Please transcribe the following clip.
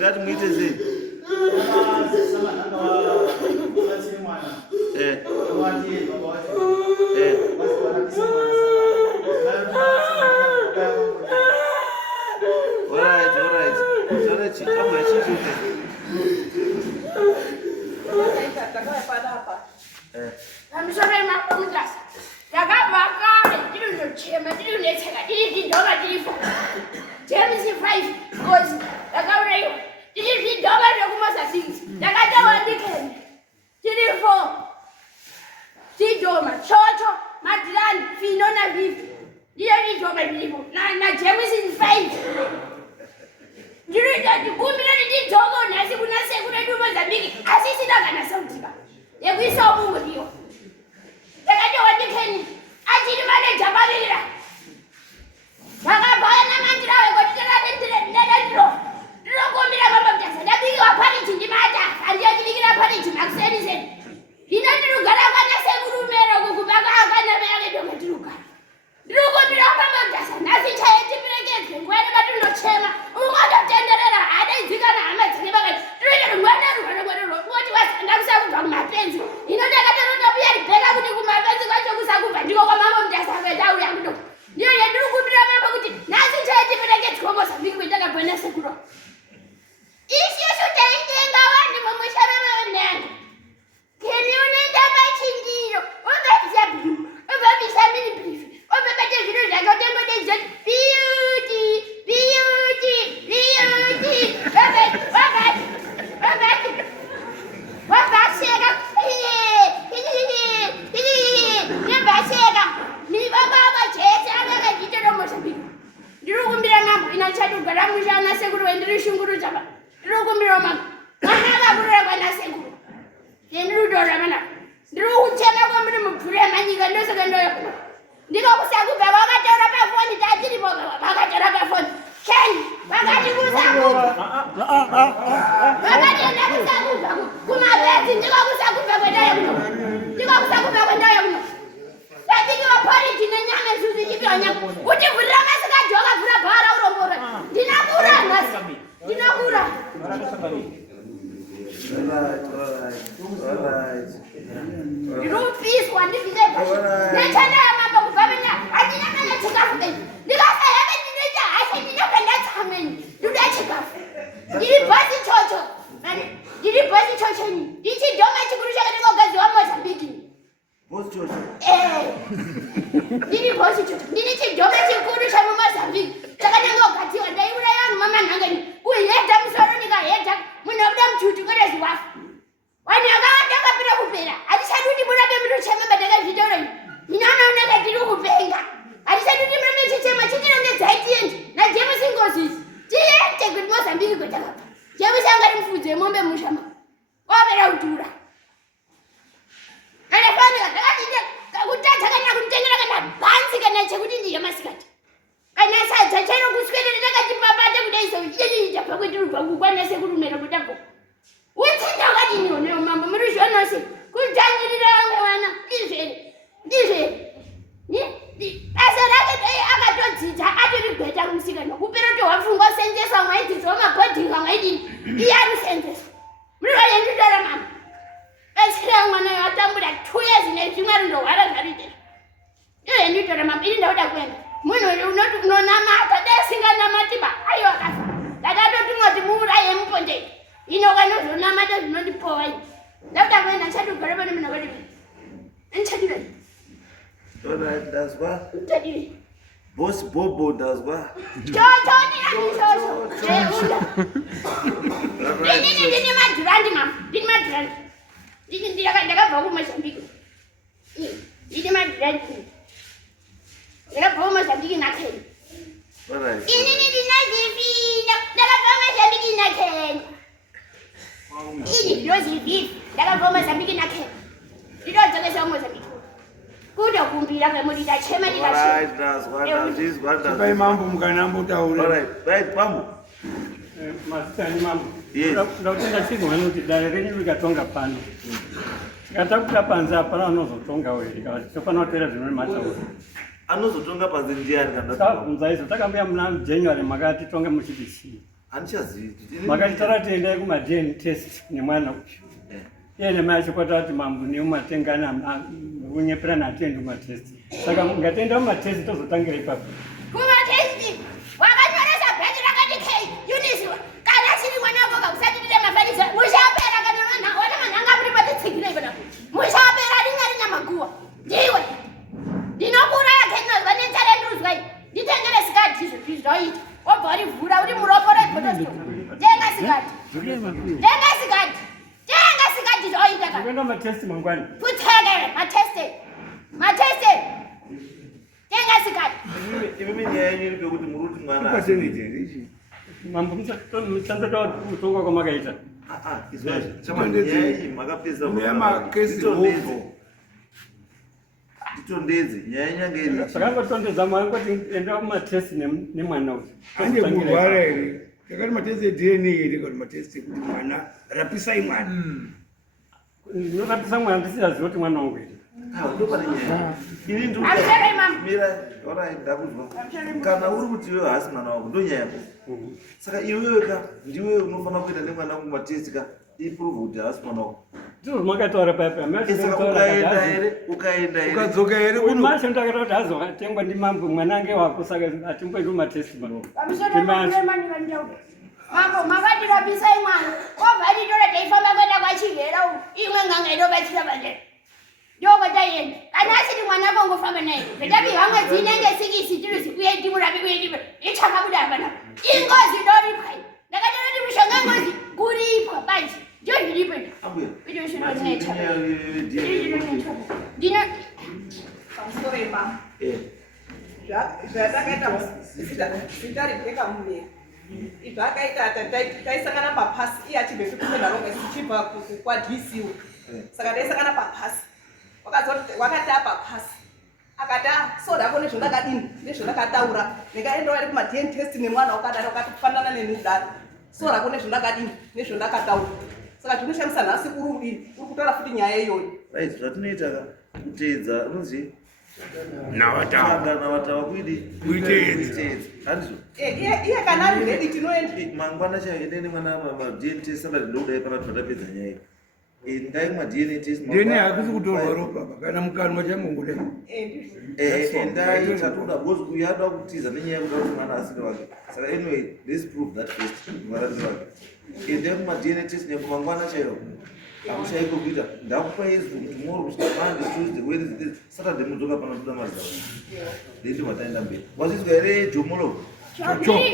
Ndakati muite sei? Boss Bobo does what? Right, Bambu. Yes. Ndakutenga siku hanuti dare renyu vikatonga pano. Ngatakuta panza pano anozotonga wewe. Chopano tera zvinoni matauro. Anozotonga panze ndiani kana saka kunza izo takambia muna January makati tonga muchibisi. Handichazivi. Makatara tiendai kuma-DNA test nemwana uyu. Iye nemai achipota kuti mambo neumatengana unyepera atendi kumatest. Saka ngatienda kumatest tozotangira ipapo. Kumatest wakanyoresa bhendi rakati K Eunice kana chiri mwana wako kakusatitire mafanidzo muchapera kana wana manhanga muri patitsikire ipana. Muchapera ringari nyamaguwa. Ndiwe. Ndinokuraya kenozwa nenzara nduzwa iyi. Nditengere sikati zvizvoita. Wabva warivhura uri muropore photosto. Tenga sikati. Tenga sikati. Tenga sikati zvoita kana. Kuenda matest mangwani. Kutegere matest. Tenga sikati. Imimi nyaya yenyu ndekuti muruti mwana. Mambo muchandotaura kutonga kwamakaita. Izvozvo. Nyaya iyi makapedza Tondedze nyaya yangu iri. Sakangotondedza mwangoti enda kumatest nemwana uyu. Ande kurwara here. Takati matest DNA here kana matest kuti mwana rapisai mwana. Norapisa mwana ndisiyaziva kuti mwana wangu iri. Ndo pane nyaya. Ini ndiri. Mira, ora ndakuzwa. Kana uri kuti wewe hasi mwana wako ndo nyaya yako. Saka iwewe ka ndiwe unofanira kuenda nemwana wangu matest ka iprove kuti hasi mwana wako. Ndizvo makataura paipa. Ukaenda here. Ukadzoka here kuno. Masho ndakati kuti hazotengwa ndimambo mwana ange wako saka hatimboendi kumatest mwana. Mambo makatirabisai mwana. Wabva nditora teifamba kwenda kwachigera imwe nganga inobatsira bandera. Ndokotaienda. Kana asiri mwana wako ngofamba naye. Zvetapi hanga dzinenge 6 tiri zikuye ndimurapi kuye ichakabuda hapana. Ingozi ndoripai. Ndakataura kuti mushonga ngozi kuripwa banje. Ndio zviripo. Abuya. Video zvinonetsa. Dina. Pamusoro mama. Zvatakaita sitari bheka mumwe. Ibva akaita taisangana papasi iye achibve kupenharonga tichibva kwadhisiwo. Saka taisangana papasi. Wakati apapasi. Akata soda kone zvondakadini nezvondakataura. Ndikaenda vari kuma-DNA test nemwana wakadaro wakati kufanana nenudaro. Soda kone zvondakadini nezvondakataura. Saka tinoshamisa nhasi uri kutaura futi nyaya iyoyo. Right, zvatinoita kuteedza unonzi nawatawa kuidi kuiteedza. Handizvo. Iye kana ari ready tinoenda. Mangwana chaende nemwana ma-DNA test saka ndinodai pana patapedza nyaya. Ngai ma-DNA test DNA hakusi kutorwa ropa kana mukanwa changongoda. Endai tatoda because uyu ada kutiza nenyaya yekuda kuti mwana asiri wake. Saka anyway, let's prove that first. Mwana asiri wake. Endai kuma-DNA test nekumangwana chaiwo. Hakuchaiko kuita ndakupa izvo tomorrow kusvika Monday, Tuesday, Wednesday, Saturday mudzoka panobuda mazao. Ndindi mataenda mberi. Wazvizwa here jomolo? Bye-bye.